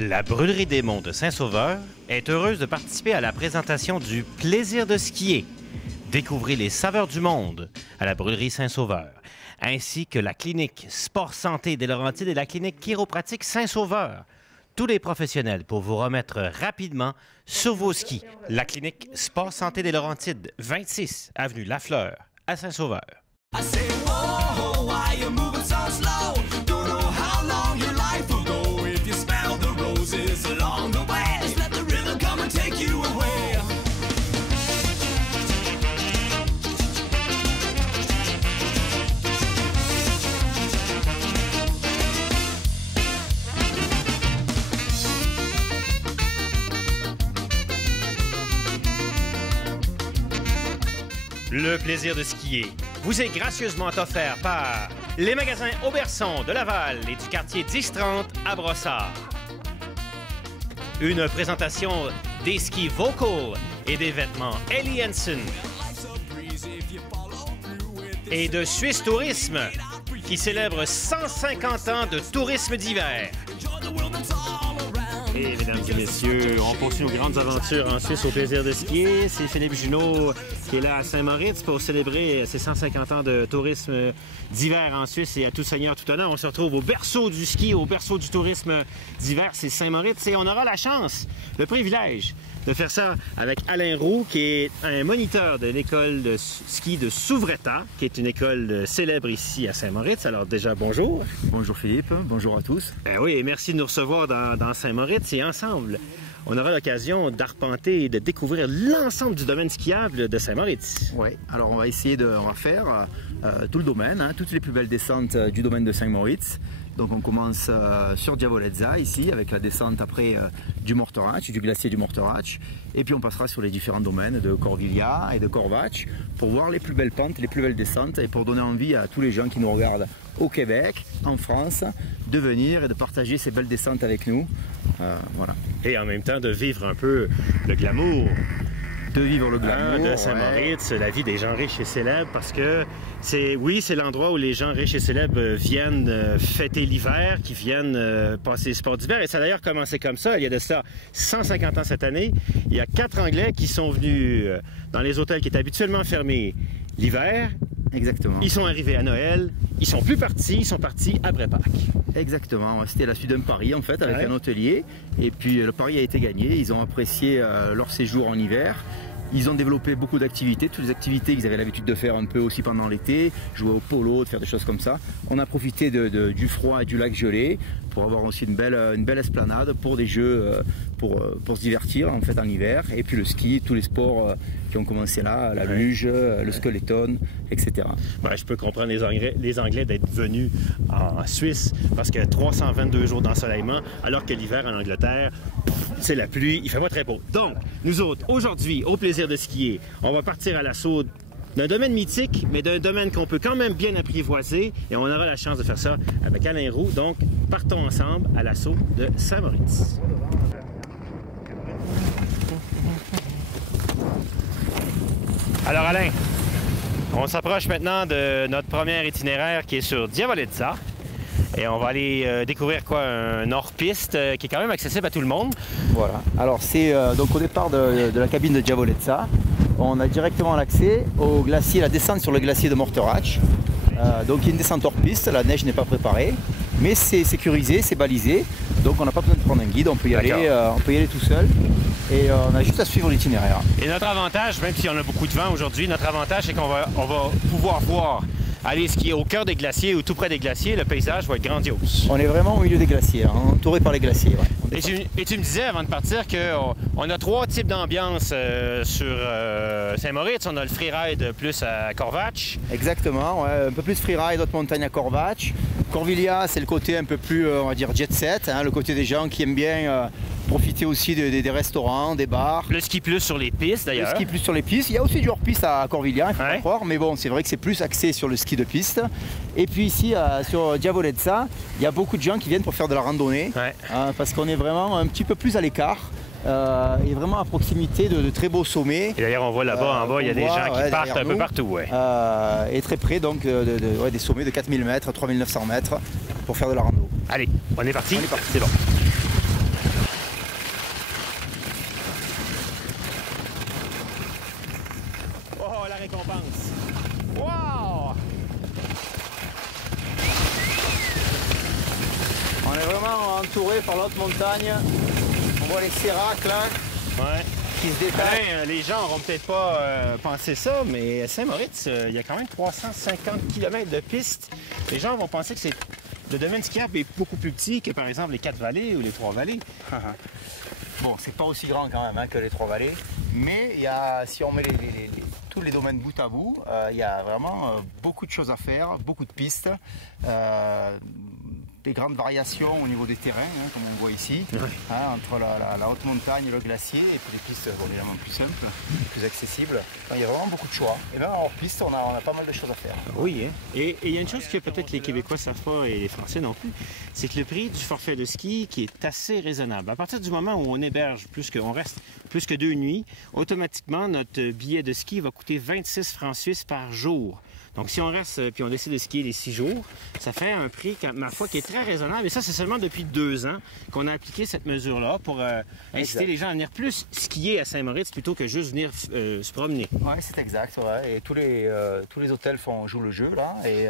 La Brûlerie des Monts de Saint-Sauveur est heureuse de participer à la présentation du Plaisir de skier. Découvrez les saveurs du monde à la Brûlerie Saint-Sauveur, ainsi que la clinique Sport Santé des Laurentides et la clinique chiropratique Saint-Sauveur. Tous les professionnels pour vous remettre rapidement sur vos skis. La clinique Sport Santé des Laurentides, 26 avenue Lafleur à Saint-Sauveur. Le plaisir de skier vous est gracieusement offert par les magasins Auberson de Laval et du quartier 1030 à Brossard. Une présentation des skis Vocal et des vêtements Ellie Hansen. Et de Suisse Tourisme qui célèbre 150 ans de tourisme d'hiver. Et mesdames et messieurs, on poursuit nos grandes aventures en Suisse au plaisir de skier. C'est Philippe Junot qui est là à Saint-Moritz pour célébrer ses 150 ans de tourisme d'hiver en Suisse. Et à tout seigneur, tout honneur, on se retrouve au berceau du ski, au berceau du tourisme d'hiver, c'est Saint-Moritz. Et on aura la chance, le privilège de faire ça avec Alain Roux, qui est un moniteur de l'école de ski de Souvretta, qui est une école célèbre ici à Saint-Moritz. Alors déjà, bonjour. Bonjour Philippe, bonjour à tous. Oui, et merci de nous recevoir dans Saint-Moritz. Et ensemble, on aura l'occasion d'arpenter et de découvrir l'ensemble du domaine skiable de Saint-Moritz. Oui, alors on va faire tout le domaine, toutes les plus belles descentes du domaine de Saint-Moritz. Donc on commence sur Diavolezza ici avec la descente après du Morteratsch, du glacier du Morteratsch. Et puis on passera sur les différents domaines de Corviglia et de Corvatsch pour voir les plus belles pentes, les plus belles descentes et pour donner envie à tous les gens qui nous regardent au Québec, en France, de venir et de partager ces belles descentes avec nous. Voilà. Et en même temps de vivre un peu le glamour. De vivre le glamour de Saint-Moritz, la vie des gens riches et célèbres, parce que c'est l'endroit où les gens riches et célèbres viennent fêter l'hiver, qui viennent passer les sports d'hiver. Et ça a d'ailleurs commencé comme ça. Il y a de ça 150 ans cette année. Il y a 4 Anglais qui sont venus dans les hôtels qui étaient habituellement fermés l'hiver. Exactement. Ils sont arrivés à Noël, ils sont plus partis, ils sont partis après Pâques. Exactement, c'était la suite d'un pari en fait avec un hôtelier et puis le pari a été gagné, ils ont apprécié leur séjour en hiver. Ils ont développé beaucoup d'activités, toutes les activités qu'ils avaient l'habitude de faire un peu aussi pendant l'été, jouer au polo, de faire des choses comme ça. On a profité du froid et du lac gelé pour avoir aussi une belle esplanade pour des jeux, pour se divertir en fait en hiver. Et puis le ski, tous les sports qui ont commencé là, la luge, le skeleton, etc. Ouais, je peux comprendre les Anglais d'être venus en Suisse parce que 322 jours d'ensoleillement, alors que l'hiver en Angleterre, c'est la pluie, il fait pas très beau. Donc, nous autres, aujourd'hui, au plaisir de skier, on va partir à l'assaut d'un domaine mythique, mais d'un domaine qu'on peut quand même bien apprivoiser, et on aura la chance de faire ça avec Alain Roux. Donc, partons ensemble à l'assaut de Saint-Moritz. Alors Alain, on s'approche maintenant de notre premier itinéraire qui est sur Diavolezza. Et on va aller découvrir quoi? Un hors-piste qui est quand même accessible à tout le monde. Voilà. Alors c'est donc au départ de la cabine de Diavolezza, on a directement l'accès au glacier, la descente sur le glacier de Morteratsch. Donc il y a une descente hors-piste, la neige n'est pas préparée, mais c'est sécurisé, c'est balisé. Donc on n'a pas besoin de prendre un guide, on peut y aller tout seul. Et on a juste à suivre l'itinéraire. Et notre avantage, même si on a beaucoup de vent aujourd'hui, notre avantage c'est qu'on va pouvoir voir aller skier au cœur des glaciers ou tout près des glaciers, le paysage va être grandiose. On est vraiment au milieu des glaciers, entouré par les glaciers. Ouais. Et tu me disais avant de partir qu'on a 3 types d'ambiance sur Saint-Moritz. On a le freeride plus à Corvatsch. Exactement, ouais, un peu plus freeride, haute montagne à Corvatsch. Corviglia, c'est le côté un peu plus, on va dire, jet set, le côté des gens qui aiment bien profiter aussi des restaurants, des bars. Le ski plus sur les pistes d'ailleurs. Le ski plus sur les pistes. Il y a aussi du hors-piste à Corviglia, il faut pas croire, mais bon, c'est vrai que c'est plus axé sur le ski de piste. Et puis ici, sur Diavolezza, il y a beaucoup de gens qui viennent pour faire de la randonnée, parce qu'on est vraiment un petit peu plus à l'écart. Et vraiment à proximité de très beaux sommets. Et d'ailleurs, on voit là-bas, en bas, il y a des gens qui partent un peu partout. Et très près donc des sommets de 4000 mètres, 3900 mètres pour faire de la rando. Allez, on est parti? On est parti. C'est bon. entouré par l'autre montagne. On voit les séracs là. Ouais. Qui se détachent. Les gens n'auront peut-être pas pensé ça, mais à Saint-Moritz, il y a quand même 350 km de pistes. Les gens vont penser que le domaine skiable est beaucoup plus petit que, par exemple, les 4 vallées ou les 3 vallées. Bon, c'est pas aussi grand quand même que les 3 vallées, mais si on met tous les domaines bout à bout, il y a vraiment beaucoup de choses à faire, beaucoup de pistes. Des grandes variations au niveau des terrains, comme on voit ici, entre la haute montagne et le glacier, et puis les pistes évidemment plus simples, plus accessibles. Il y a vraiment beaucoup de choix. Et même hors piste, on a pas mal de choses à faire. Oui, hein? Et il y a une chose que peut-être les Québécois ne savent pas et les Français non plus, c'est que le prix du forfait de ski qui est assez raisonnable. À partir du moment où on héberge on reste plus que 2 nuits, automatiquement notre billet de ski va coûter 26 francs suisses par jour. Donc, si on reste puis on décide de skier les 6 jours, ça fait un prix, ma foi, qui est très raisonnable. Et ça, c'est seulement depuis 2 ans qu'on a appliqué cette mesure-là pour inciter les gens à venir plus skier à Saint-Moritz plutôt que juste venir se promener. Oui, c'est exact. Ouais. Et tous les hôtels jouent le jeu, là. Et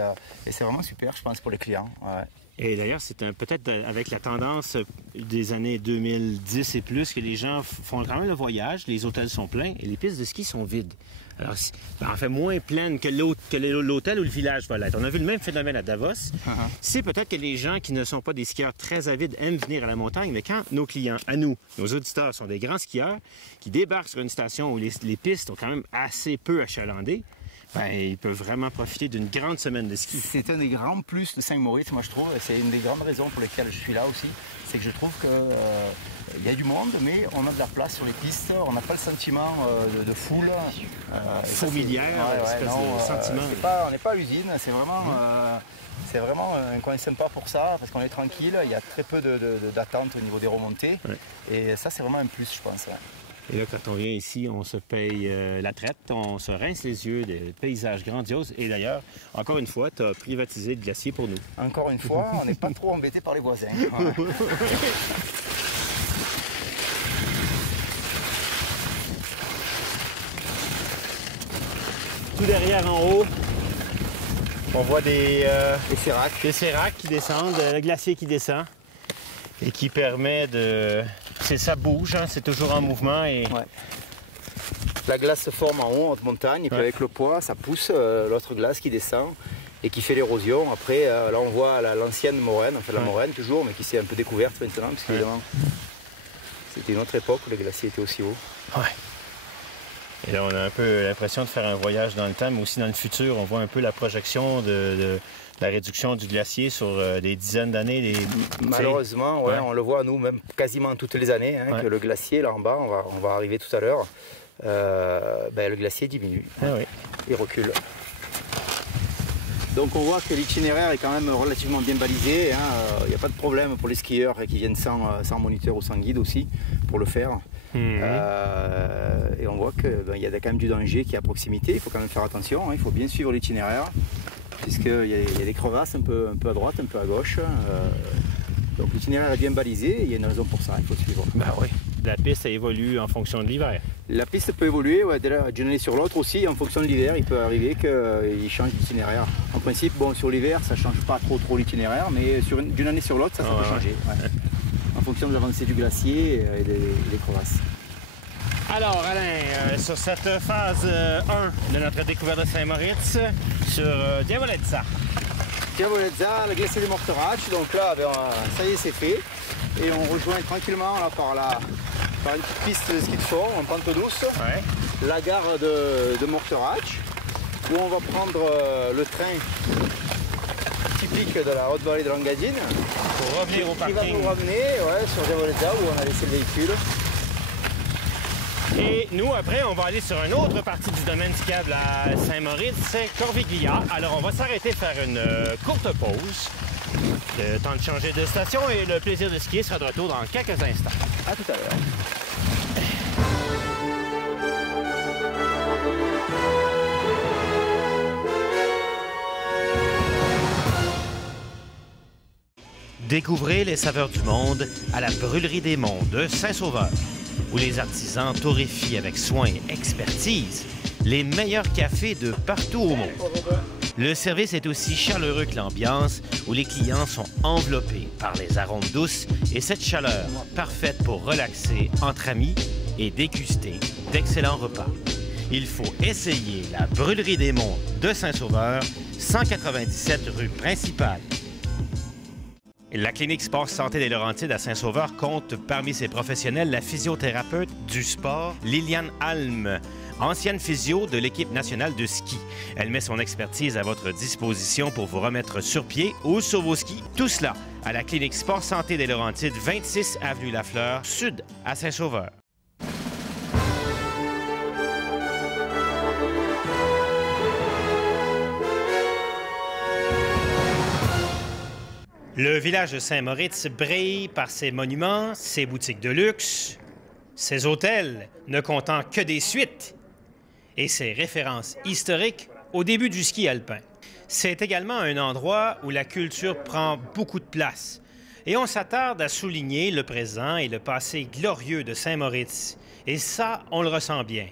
c'est vraiment super, je pense, pour les clients. Ouais. Et d'ailleurs, c'est peut-être avec la tendance des années 2010 et plus que les gens font quand même le voyage, les hôtels sont pleins et les pistes de ski sont vides. Alors, en fait, moins pleines que l'hôtel ou le village va l'être. On a vu le même phénomène à Davos. C'est peut-être que les gens qui ne sont pas des skieurs très avides aiment venir à la montagne, mais quand nos clients, à nous, nos auditeurs, sont des grands skieurs qui débarquent sur une station où les pistes sont quand même assez peu achalandées, ils peuvent vraiment profiter d'une grande semaine de ski. C'est un des grands plus de Saint-Moritz, moi je trouve. C'est une des grandes raisons pour lesquelles je suis là aussi. C'est que je trouve qu'il y a du monde, mais on a de la place sur les pistes. On n'a pas le sentiment de foule. Fourmilière, de sentiment. On n'est pas à l'usine, c'est vraiment un coin sympa pour ça, parce qu'on est tranquille, il y a très peu d'attente au niveau des remontées. Et ça, c'est vraiment un plus, je pense. Et là, quand on vient ici, on se paye la traite, on se rince les yeux, des paysages grandioses. Et d'ailleurs, encore une fois, tu as privatisé le glacier pour nous. Encore une fois, on n'est pas trop embêtés par les voisins. Ouais. Tout derrière, en haut, on voit des séracs qui descendent, le glacier qui descend et qui permet de... Ça bouge, c'est toujours en mouvement. Et... Ouais. La glace se forme en haut, en haute montagne, et puis avec le poids, ça pousse l'autre glace qui descend et qui fait l'érosion. Après, là, on voit l'ancienne moraine, enfin la moraine toujours, mais qui s'est un peu découverte maintenant, parce qu'évidemment, c'était une autre époque où les glaciers étaient aussi hauts. Ouais. Et là, on a un peu l'impression de faire un voyage dans le temps, mais aussi dans le futur. On voit un peu la projection de la réduction du glacier sur des dizaines d'années. Malheureusement, on le voit, nous, même quasiment toutes les années, que le glacier, là en bas, on va arriver tout à l'heure, le glacier diminue et recule. Donc on voit que l'itinéraire est quand même relativement bien balisé. Il n'y a pas de problème pour les skieurs qui viennent sans moniteur ou sans guide aussi pour le faire. Et on voit qu'il y a quand même du danger qui est à proximité. Il faut quand même faire attention, il faut bien suivre l'itinéraire, puisqu'il y a des crevasses un peu à droite, un peu à gauche. Donc l'itinéraire est bien balisé et il y a une raison pour ça, il faut suivre. Ben oui. La piste elle évolue en fonction de l'hiver. La piste peut évoluer d'une année sur l'autre aussi, en fonction de l'hiver. Il peut arriver qu'il change d'itinéraire. En principe, sur l'hiver, ça ne change pas trop l'itinéraire, mais d'une année sur l'autre, ça peut changer. Ouais. En fonction de l'avancée du glacier et des crevasses. Alors Alain, sur cette phase 1 de notre découverte de Saint-Moritz, sur Diavolezza. Diavolezza, le glacier des Morteratsch, donc là, ça y est, c'est fait. Et on rejoint tranquillement là, par une petite piste de ski de fond en pente douce, la gare de Morteratsch, où on va prendre le train typique de la haute vallée de l'Engadine. Pour revenir au parking. Qui va nous ramener sur Diavolezza où on a laissé le véhicule. Et nous, après, on va aller sur une autre partie du domaine skiable à Saint-Moritz, c'est Corviglia. Alors, on va s'arrêter faire une courte pause. Le temps de changer de station et le plaisir de skier sera de retour dans quelques instants. À tout à l'heure. Découvrez les saveurs du monde à la Brûlerie des Monts de Saint-Sauveur, où les artisans torréfient avec soin et expertise les meilleurs cafés de partout au monde. Le service est aussi chaleureux que l'ambiance, où les clients sont enveloppés par les arômes douces et cette chaleur parfaite pour relaxer entre amis et déguster d'excellents repas. Il faut essayer la Brûlerie des Monts de Saint-Sauveur, 197 rue principale. La clinique Sport Santé des Laurentides à Saint-Sauveur compte parmi ses professionnels la physiothérapeute du sport Liliane Alm, ancienne physio de l'équipe nationale de ski. Elle met son expertise à votre disposition pour vous remettre sur pied ou sur vos skis. Tout cela à la clinique Sport Santé des Laurentides, 26 avenue Lafleur, sud à Saint-Sauveur. Le village de Saint-Moritz brille par ses monuments, ses boutiques de luxe, ses hôtels ne comptant que des suites et ses références historiques au début du ski alpin. C'est également un endroit où la culture prend beaucoup de place et on s'attarde à souligner le présent et le passé glorieux de Saint-Moritz. Et ça, on le ressent bien.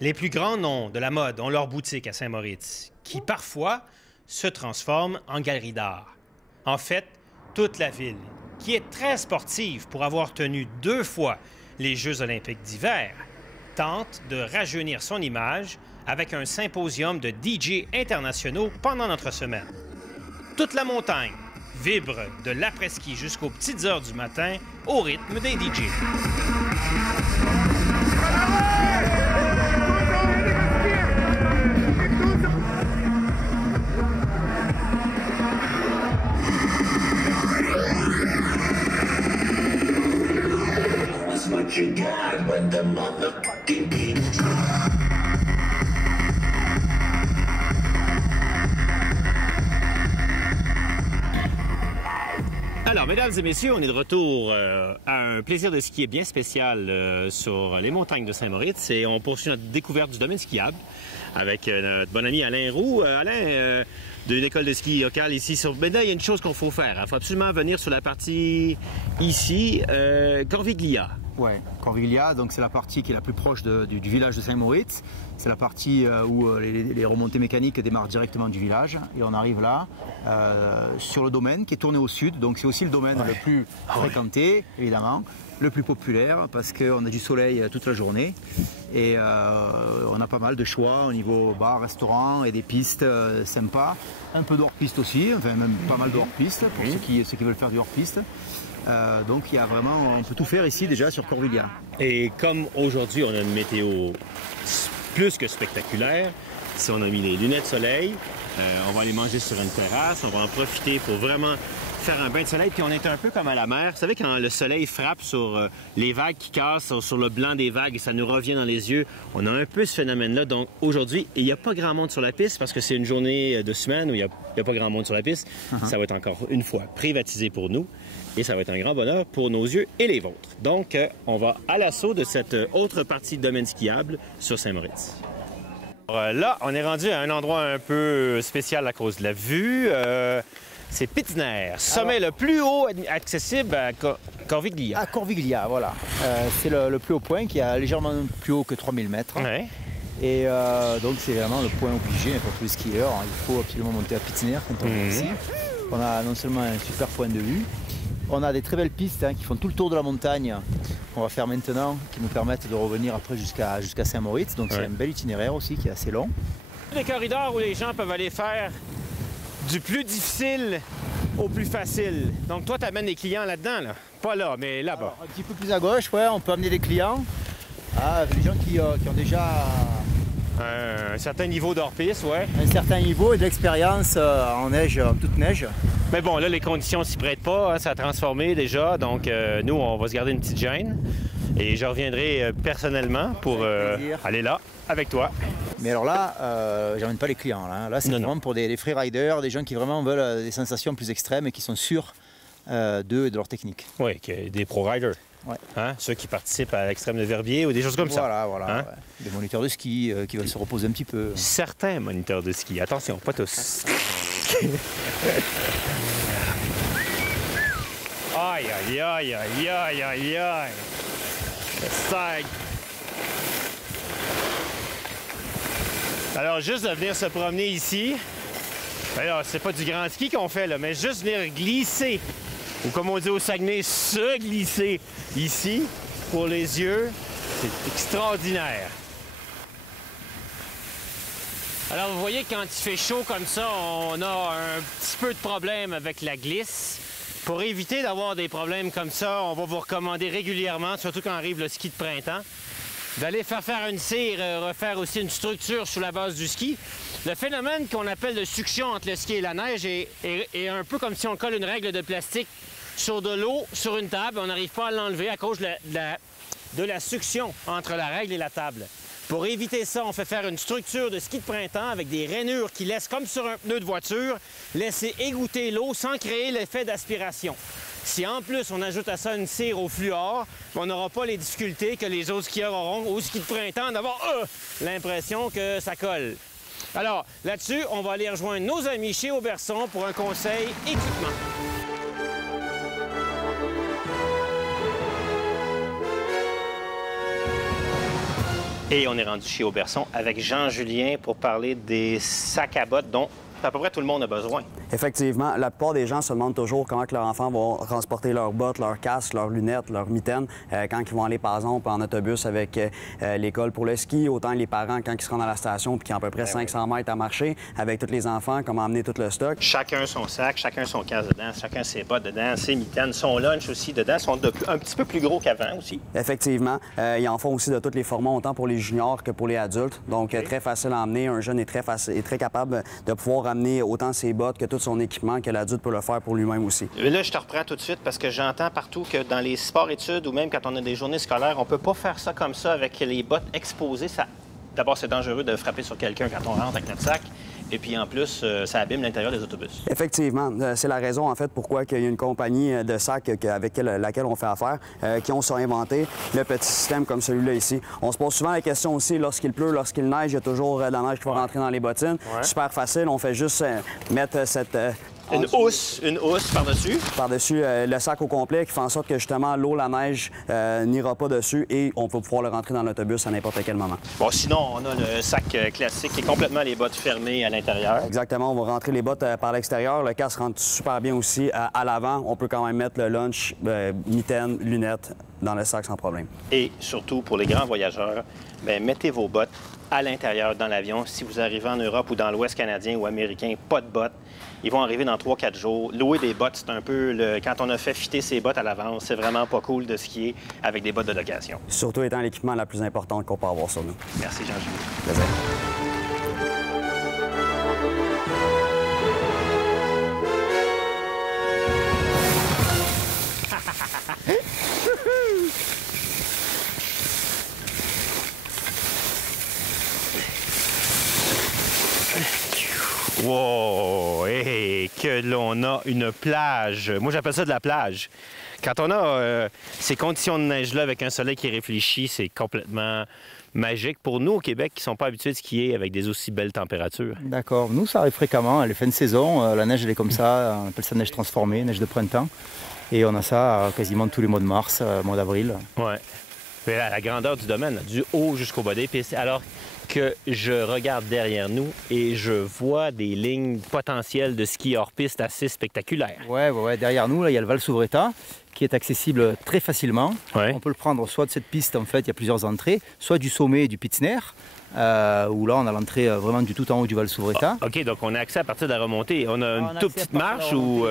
Les plus grands noms de la mode ont leur boutique à Saint-Moritz, qui parfois se transforme en galerie d'art. En fait, toute la ville, qui est très sportive pour avoir tenu 2 fois les Jeux olympiques d'hiver, tente de rajeunir son image avec un symposium de DJ internationaux pendant notre semaine. Toute la montagne vibre de l'après-ski jusqu'aux petites heures du matin au rythme des DJ. Alors, mesdames et messieurs, on est de retour à un plaisir de skier bien spécial sur les montagnes de Saint-Moritz et on poursuit notre découverte du domaine skiable avec notre bon ami Alain Roux. Alain, d'une école de ski locale ici sur Bénin, il y a une chose qu'il faut faire. Il faut absolument venir sur la partie ici, Corviglia. Oui, Corviglia, donc c'est la partie qui est la plus proche du village de Saint-Moritz. C'est la partie où les remontées mécaniques démarrent directement du village. Et on arrive là, sur le domaine qui est tourné au sud. Donc c'est aussi le domaine le plus fréquenté, évidemment, le plus populaire, parce qu'on a du soleil toute la journée. Et on a pas mal de choix au niveau bar, restaurant et des pistes sympas. Un peu de hors-piste aussi, enfin même pas mal de hors-piste pour ceux qui veulent faire du hors-piste. Donc il y a vraiment, on peut tout faire ici déjà sur Corviglia. Et comme aujourd'hui on a une météo plus que spectaculaire, si on a mis les lunettes soleil, on va aller manger sur une terrasse, on va en profiter pour vraiment faire un bain de soleil, puis on est un peu comme à la mer. Vous savez, quand le soleil frappe sur les vagues qui cassent, sur le blanc des vagues, et ça nous revient dans les yeux, on a un peu ce phénomène-là. Donc aujourd'hui, il n'y a pas grand monde sur la piste parce que c'est une journée de semaine où il n'y a pas grand monde sur la piste. Ça va être encore une fois privatisé pour nous et ça va être un grand bonheur pour nos yeux et les vôtres. Donc, on va à l'assaut de cette autre partie de domaine skiable sur Saint-Moritz. Là, on est rendu à un endroit un peu spécial à cause de la vue. C'est Pitiner, sommet le plus haut accessible à Corviglia. À Corviglia, voilà. C'est le plus haut point qui est légèrement plus haut que 3000 mètres. Ouais. Et donc c'est vraiment le point obligé pour tous les skieurs. Il faut absolument monter à Pitiner quand on est ici. On a non seulement un super point de vue, on a des très belles pistes qui font tout le tour de la montagne qu'on va faire maintenant, qui nous permettent de revenir après jusqu'à Saint-Moritz. Donc c'est un bel itinéraire aussi qui est assez long. Des corridors où les gens peuvent aller faire du plus difficile au plus facile. Donc toi, tu amènes des clients là-dedans, là. Pas là, mais là-bas. Un petit peu plus à gauche, ouais, on peut amener des clients. Des gens qui ont déjà un certain niveau d'hors-piste, ouais. Un certain niveau et d'expérience en neige, en toute neige. Mais bon, là, les conditions s'y prêtent pas, hein, ça a transformé déjà. Donc, nous, on va se garder une petite gêne. Et je reviendrai personnellement pour aller là avec toi. Mais alors là, j'emmène pas les clients. Là, c'est vraiment pour des freeriders, des gens qui vraiment veulent des sensations plus extrêmes et qui sont sûrs d'eux et de leur technique. Oui, des pro-riders. Ouais. Hein? Ceux qui participent à l'extrême de Verbier ou des choses comme ça. Voilà. Hein? Ouais. Des moniteurs de ski qui veulent se reposer un petit peu. Certains moniteurs de ski. Attention, pas tous. Aïe, aïe, aïe, aïe, aïe, aïe, aïe. Alors, juste de venir se promener ici, alors, c'est pas du grand ski qu'on fait, là, mais juste venir glisser, ou comme on dit au Saguenay, se glisser ici, pour les yeux, c'est extraordinaire. Alors, vous voyez, quand il fait chaud comme ça, on a un petit peu de problème avec la glisse. Pour éviter d'avoir des problèmes comme ça, on va vous recommander régulièrement, surtout quand arrive le ski de printemps, d'aller faire une cire, refaire aussi une structure sous la base du ski. Le phénomène qu'on appelle de succion entre le ski et la neige est un peu comme si on colle une règle de plastique sur de l'eau, sur une table. On n'arrive pas à l'enlever à cause de la succion entre la règle et la table. Pour éviter ça, on fait faire une structure de ski de printemps avec des rainures qui laissent, comme sur un pneu de voiture, laisser égoutter l'eau sans créer l'effet d'aspiration. Si en plus on ajoute à ça une cire au fluor, on n'aura pas les difficultés que les autres skieurs auront au ski de printemps d'avoir l'impression que ça colle. Alors là-dessus, on va aller rejoindre nos amis chez Auberson pour un conseil équipement. Et on est rendu chez Auberson avec Jean-Julien pour parler des sacs à bottes dont à peu près tout le monde a besoin. Effectivement, la plupart des gens se demandent toujours comment que leurs enfants vont transporter leurs bottes, leurs casques, leurs lunettes, leurs mitaines quand ils vont aller, par exemple, en autobus avec l'école pour le ski, autant les parents quand ils se rendent à la station puis qui ont à peu près 500 mètres à marcher avec tous les enfants, comment emmener tout le stock. Chacun son sac, chacun son casque dedans, chacun ses bottes dedans, ses mitaines, son lunch aussi dedans, sont un petit peu plus gros qu'avant aussi. Effectivement, ils en font aussi de tous les formats, autant pour les juniors que pour les adultes. Donc, très facile à emmener. Un jeune est très capable de pouvoir amener autant ses bottes que tout son équipement que l'adulte peut le faire pour lui-même aussi. Là, je te reprends tout de suite parce que j'entends partout que dans les sports-études ou même quand on a des journées scolaires, on peut pas faire ça comme ça avec les bottes exposées. D'abord, c'est dangereux de frapper sur quelqu'un quand on rentre avec notre sac. Et puis, en plus, ça abîme l'intérieur des autobus. Effectivement. C'est la raison, en fait, pourquoi il y a une compagnie de sacs avec laquelle on fait affaire qui ont inventé le petit système comme celui-là ici. On se pose souvent la question aussi, lorsqu'il pleut, lorsqu'il neige, il y a toujours de la neige qui va rentrer dans les bottines. Ouais. Super facile. On fait juste mettre cette... Une housse par-dessus. Par-dessus le sac au complet qui fait en sorte que justement l'eau, la neige n'ira pas dessus et on peut pouvoir le rentrer dans l'autobus à n'importe quel moment. Bon, sinon, on a le sac classique qui est complètement les bottes fermées à l'intérieur. Exactement, on va rentrer les bottes par l'extérieur. Le casque rentre super bien aussi à l'avant. On peut quand même mettre le lunch, mitaine, lunettes dans le sac sans problème. Et surtout, pour les grands voyageurs, bien, mettez vos bottes à l'intérieur dans l'avion. Si vous arrivez en Europe ou dans l'Ouest canadien ou américain, pas de bottes. Ils vont arriver dans 3-4 jours. Louer des bottes, c'est un peu... Quand on a fait fitter ses bottes à l'avance, c'est vraiment pas cool de skier avec des bottes de location. Surtout étant l'équipement la plus importante qu'on peut avoir sur nous. Merci, Jean-Julien. Plaisir. Wow! Hey, que l'on a une plage. Moi, j'appelle ça de la plage. Quand on a ces conditions de neige-là avec un soleil qui réfléchit, c'est complètement magique pour nous au Québec qui ne sont pas habitués de skier avec des aussi belles températures. D'accord. Nous, ça arrive fréquemment. À la fin de saison, la neige, elle est comme ça. On appelle ça neige transformée, neige de printemps. Et on a ça quasiment tous les mois de mars, mois d'avril. Ouais. Mais à la grandeur du domaine, du haut jusqu'au bas des pistes. Alors que je regarde derrière nous et je vois des lignes potentielles de ski hors piste assez spectaculaires. Ouais. Derrière nous, là, il y a le Val Souvretta qui est accessible très facilement. Ouais. On peut le prendre soit de cette piste, en fait, il y a plusieurs entrées, soit du sommet du Pitzner, où là, on a l'entrée vraiment du tout en haut du Val Souvretta. OK, donc on a accès à partir de la remontée. On a une toute petite marche ou...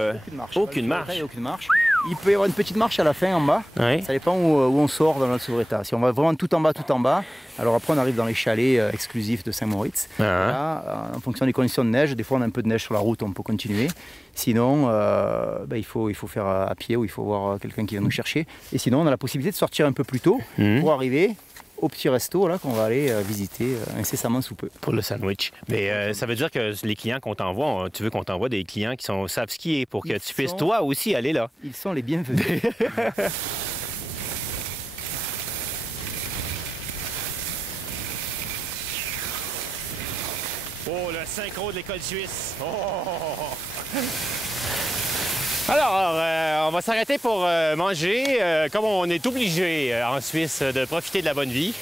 Aucune marche. Aucune marche. Il peut y avoir une petite marche à la fin en bas. Oui. Ça dépend où on sort dans le Val Souvretta. Si on va vraiment tout en bas, alors après on arrive dans les chalets exclusifs de Saint-Moritz. Là, en fonction des conditions de neige, des fois on a un peu de neige sur la route, on peut continuer. Sinon, il faut faire à pied ou il faut voir quelqu'un qui vient nous chercher. Et sinon, on a la possibilité de sortir un peu plus tôt pour arriver au petit resto là qu'on va aller visiter incessamment sous peu. Pour le sandwich. Mais ça veut dire que les clients qu'on t'envoie, tu veux qu'on t'envoie des clients qui savent skier pour que tu puisses toi aussi aller là. Ils sont les bienvenus. Oh, le synchro de l'école suisse. Oh! Alors, on va s'arrêter pour manger. Comme on est obligé en Suisse de profiter de la bonne vie,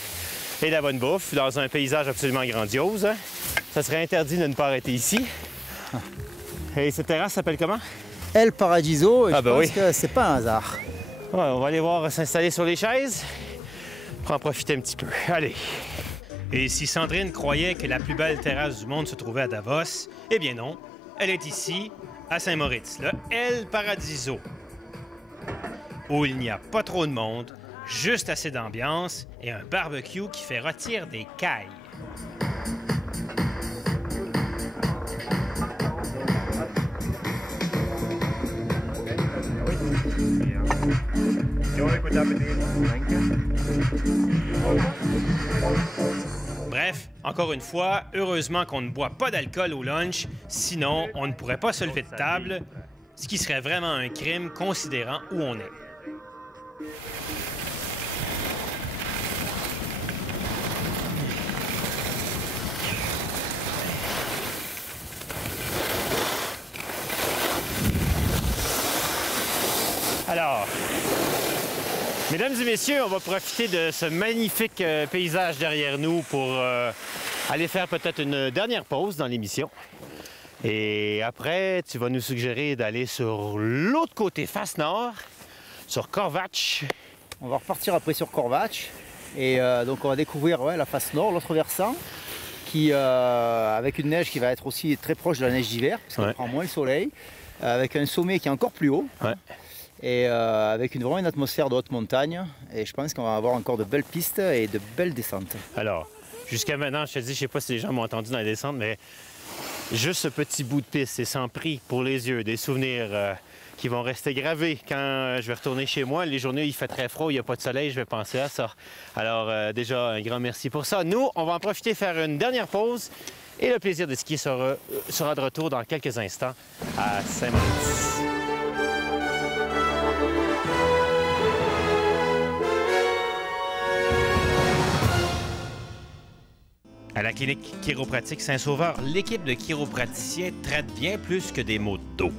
et la bonne bouffe dans un paysage absolument grandiose. Ça serait interdit de ne pas arrêter ici. Et cette terrasse s'appelle comment? El Paradiso, et je pense oui. que c'est pas un hasard. Ouais, on va aller voir s'installer sur les chaises pour en profiter un petit peu. Allez! Et si Sandrine croyait que la plus belle terrasse du monde se trouvait à Davos, eh bien non, elle est ici, à Saint-Moritz, le El Paradiso, où il n'y a pas trop de monde, juste assez d'ambiance et un barbecue qui fait rôtir des cailles. Bref, encore une fois, heureusement qu'on ne boit pas d'alcool au lunch, sinon on ne pourrait pas se lever de table, ce qui serait vraiment un crime considérant où on est. Alors, mesdames et messieurs, on va profiter de ce magnifique paysage derrière nous pour aller faire peut-être une dernière pause dans l'émission. Et après, tu vas nous suggérer d'aller sur l'autre côté, face nord, sur Corvatsch. On va repartir après sur Corvatsch. Et donc on va découvrir la face nord, l'autre versant, qui, avec une neige qui va être aussi très proche de la neige d'hiver, parce qu'elle prend moins le soleil, avec un sommet qui est encore plus haut. Ouais. Et avec vraiment une atmosphère de haute montagne. Et je pense qu'on va avoir encore de belles pistes et de belles descentes. Alors, jusqu'à maintenant, je te dis, je ne sais pas si les gens m'ont entendu dans les descentes, mais juste ce petit bout de piste, c'est sans prix pour les yeux, des souvenirs qui vont rester gravés. Quand je vais retourner chez moi, les journées, il fait très froid, il n'y a pas de soleil, je vais penser à ça. Alors, déjà, un grand merci pour ça. Nous, on va en profiter, faire une dernière pause. Et le plaisir de skier sera de retour dans quelques instants à Saint-Moritz. À la clinique chiropratique Saint-Sauveur, l'équipe de chiropraticiens traite bien plus que des maux de dos.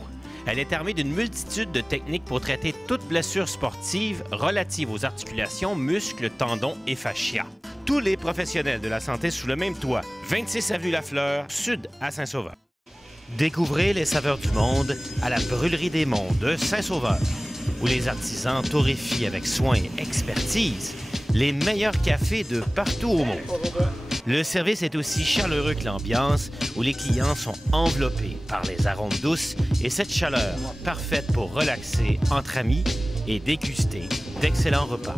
Elle est armée d'une multitude de techniques pour traiter toute blessure sportive relative aux articulations, muscles, tendons et fascia. Tous les professionnels de la santé sous le même toit, 26 avenue Lafleur, sud à Saint-Sauveur. Découvrez les saveurs du monde à la Brûlerie des Monts de Saint-Sauveur, où les artisans torréfient avec soin et expertise les meilleurs cafés de partout au monde. Le service est aussi chaleureux que l'ambiance, où les clients sont enveloppés par les arômes douces et cette chaleur parfaite pour relaxer entre amis et déguster d'excellents repas.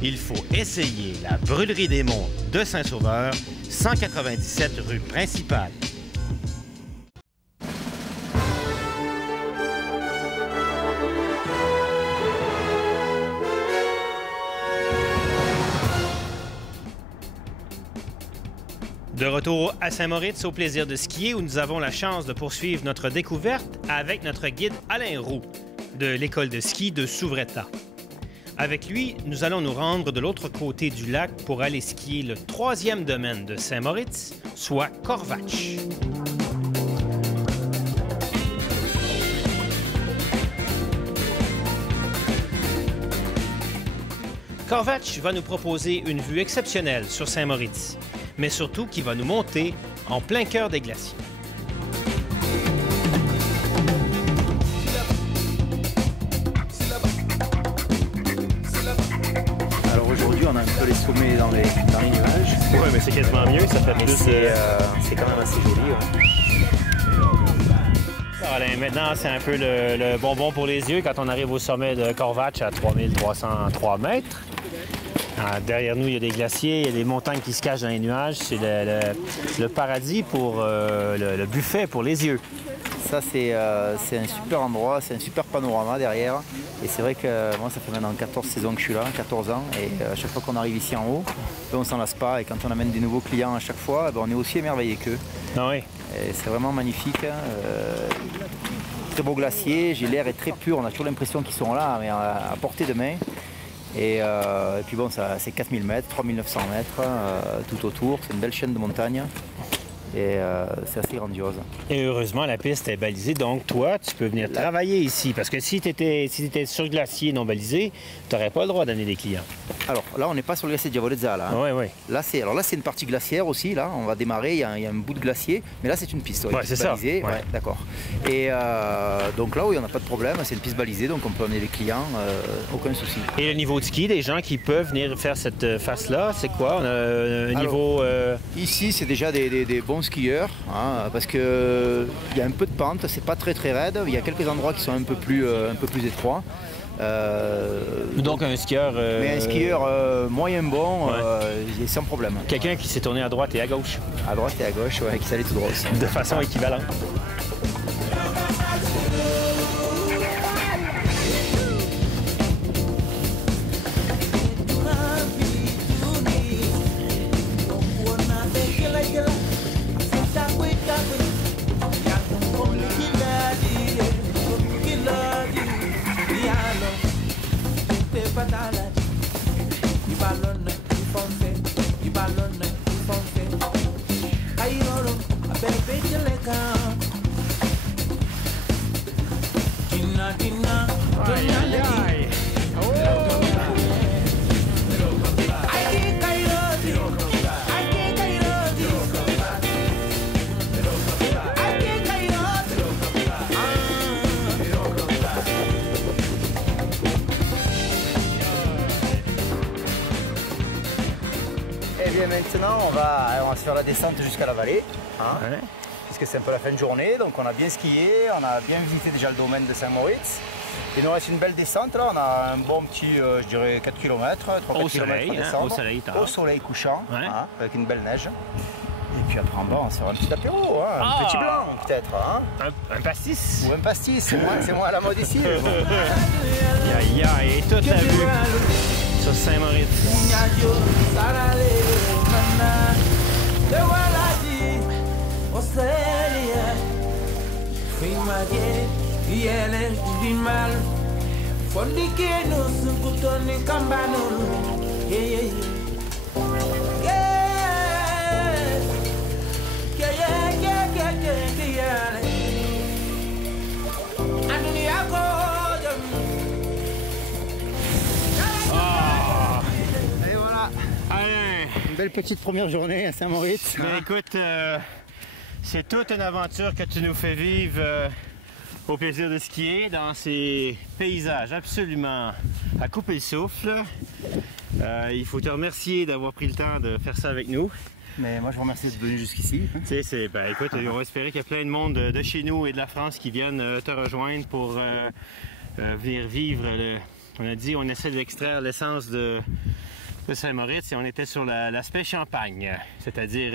Il faut essayer la Brûlerie des Monts de Saint-Sauveur, 197 rue principale. De retour à Saint-Moritz, au plaisir de skier, où nous avons la chance de poursuivre notre découverte avec notre guide Alain Roux de l'école de ski de Souvretta. Avec lui, nous allons nous rendre de l'autre côté du lac pour aller skier le 3e domaine de Saint-Moritz, soit Corvatsch. Corvatsch va nous proposer une vue exceptionnelle sur Saint-Moritz, mais surtout qui va nous monter en plein cœur des glaciers. Alors aujourd'hui, on a un peu les sommets dans les nuages. Oui, mais c'est quasiment mieux, ça fait plus... C'est quand même assez joli. Alors, Alain, maintenant, c'est un peu le bonbon pour les yeux quand on arrive au sommet de Corvatsch à 3303 mètres. Alors, derrière nous, il y a des glaciers, il y a des montagnes qui se cachent dans les nuages. C'est le paradis pour le buffet pour les yeux. Ça, c'est un super endroit, c'est un super panorama derrière. Et c'est vrai que moi, ça fait maintenant 14 saisons que je suis là, 14 ans. Et à chaque fois qu'on arrive ici en haut, on ne s'en lasse pas. Et quand on amène des nouveaux clients à chaque fois, on est aussi émerveillé qu'eux. Ah oui. C'est vraiment magnifique. Très beau glacier, l'air est très pur. On a toujours l'impression qu'ils sont là, mais à portée de main. Et puis bon, c'est 4000 mètres, 3900 mètres tout autour. C'est une belle chaîne de montagnes. Et c'est assez grandiose. Et heureusement, la piste est balisée, donc toi, tu peux venir travailler ici. Parce que si tu étais sur glacier non balisé, tu n'aurais pas le droit d'amener des clients. Alors là, on n'est pas sur le glacier de Diavolezza. Là, hein. Oui. Là, c'est une partie glaciaire aussi. Là, on va démarrer, il y a un bout de glacier. Mais là, c'est une piste. Ouais, c'est ça. Ouais, d'accord. Et donc là où il n'y en a pas de problème, c'est une piste balisée, donc on peut amener les clients, aucun souci. Et le niveau de ski, des gens qui peuvent venir faire cette face-là, c'est quoi? On a un niveau... Ici, c'est déjà des bons skieurs, hein, parce qu'il y a un peu de pente, c'est pas très raide, il y a quelques endroits qui sont un peu plus étroits. Donc un skieur... Mais un skieur moyen bon, sans problème. Quelqu'un qui s'est tourné à droite et à gauche. À droite et à gauche, ouais, qui s'allait tout droit aussi. De façon équivalente. Et maintenant, on va se faire la descente jusqu'à la vallée, hein, puisque c'est un peu la fin de journée. Donc on a bien skié, on a bien visité déjà le domaine de Saint-Moritz. Il nous reste une belle descente là, on a un bon petit, je dirais 4 km, 3-4 km à descendre. Au soleil couchant, hein, avec une belle neige. Et puis après en bas, on se fera un petit apéro, hein, un petit blanc peut-être. Hein. Un pastis. Ou un pastis, c'est moins à la mode ici. Et toute la vue sur Saint-Moritz. Et voilà. Allez. Une belle petite première journée à Saint-Moritz. Ben écoute, c'est toute une aventure que tu nous fais vivre au plaisir de skier dans ces paysages absolument à couper le souffle. Il faut te remercier d'avoir pris le temps de faire ça avec nous. Mais moi je vous remercie d'être venu jusqu'ici. Tu sais, ben, écoute, on va espérer qu'il y a plein de monde de chez nous et de la France qui viennent te rejoindre pour venir vivre. On a dit, on essaie d'extraire l'essence de Saint-Moritz et on était sur l'aspect champagne, c'est-à-dire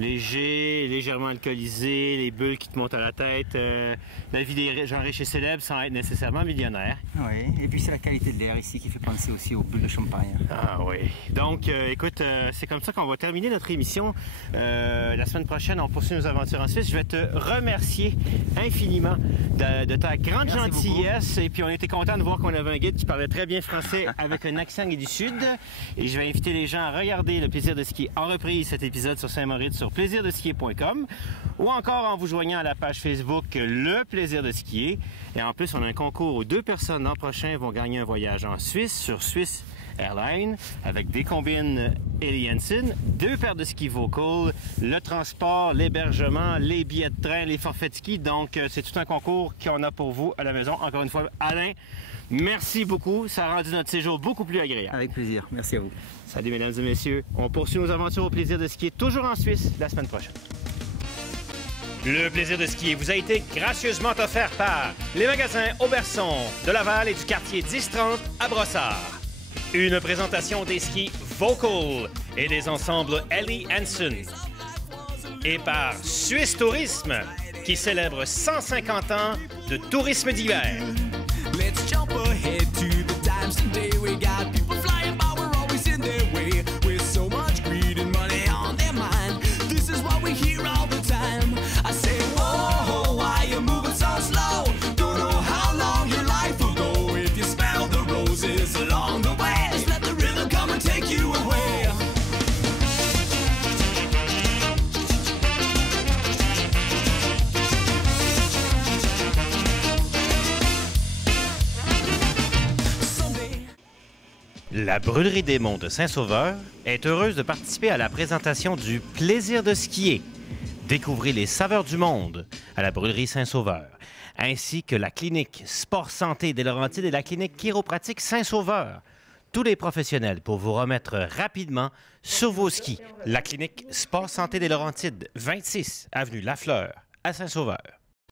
léger, légèrement alcoolisé, les bulles qui te montent à la tête, la vie des gens riches et célèbres sans être nécessairement millionnaires. Oui, et puis c'est la qualité de l'air ici qui fait penser aussi aux bulles de champagne. Ah oui. Donc, écoute, c'est comme ça qu'on va terminer notre émission. La semaine prochaine, on poursuit nos aventures en Suisse. Je vais te remercier infiniment de ta grande gentillesse. Beaucoup. Et puis, on était content de voir qu'on avait un guide qui parlait très bien français avec un accent du Sud. Et je vais inviter les gens à regarder Le Plaisir de skier en reprise, cet épisode sur Saint-Moritz, sur plaisirdeskier.com ou encore en vous joignant à la page Facebook Le Plaisir de skier. Et en plus, on a un concours où 2 personnes l'an prochain vont gagner un voyage en Suisse sur Swiss Airlines avec des combines Helly Hansen, 2 paires de skis Vocal, le transport, l'hébergement, les billets de train, les forfaits de ski. Donc, c'est tout un concours qu'on a pour vous à la maison. Encore une fois, Alain, merci beaucoup. Ça a rendu notre séjour beaucoup plus agréable. Avec plaisir. Merci à vous. Salut, mesdames et messieurs. On poursuit nos aventures au plaisir de skier toujours en Suisse la semaine prochaine. Le plaisir de skier vous a été gracieusement offert par les magasins Auberson de Laval et du quartier 1030 à Brossard. Une présentation des skis Vocal et des ensembles Helly Hansen. Et par Suisse Tourisme qui célèbre 150 ans de tourisme d'hiver. Let's jump ahead to the times today. We got people flying by, we're always in their way. With so much greed and money on their mind, this is what we hear all the time. I say, whoa, why you moving so slow? Don't know how long your life will go. If you smell the roses along the way, just let the rhythm come and take you away. La Brûlerie des Monts de Saint-Sauveur est heureuse de participer à la présentation du Plaisir de skier. Découvrez les saveurs du monde à la Brûlerie Saint-Sauveur, ainsi que la clinique Sport Santé des Laurentides et la clinique chiropratique Saint-Sauveur. Tous les professionnels pour vous remettre rapidement sur vos skis. La clinique Sport Santé des Laurentides, 26 avenue Lafleur à Saint-Sauveur.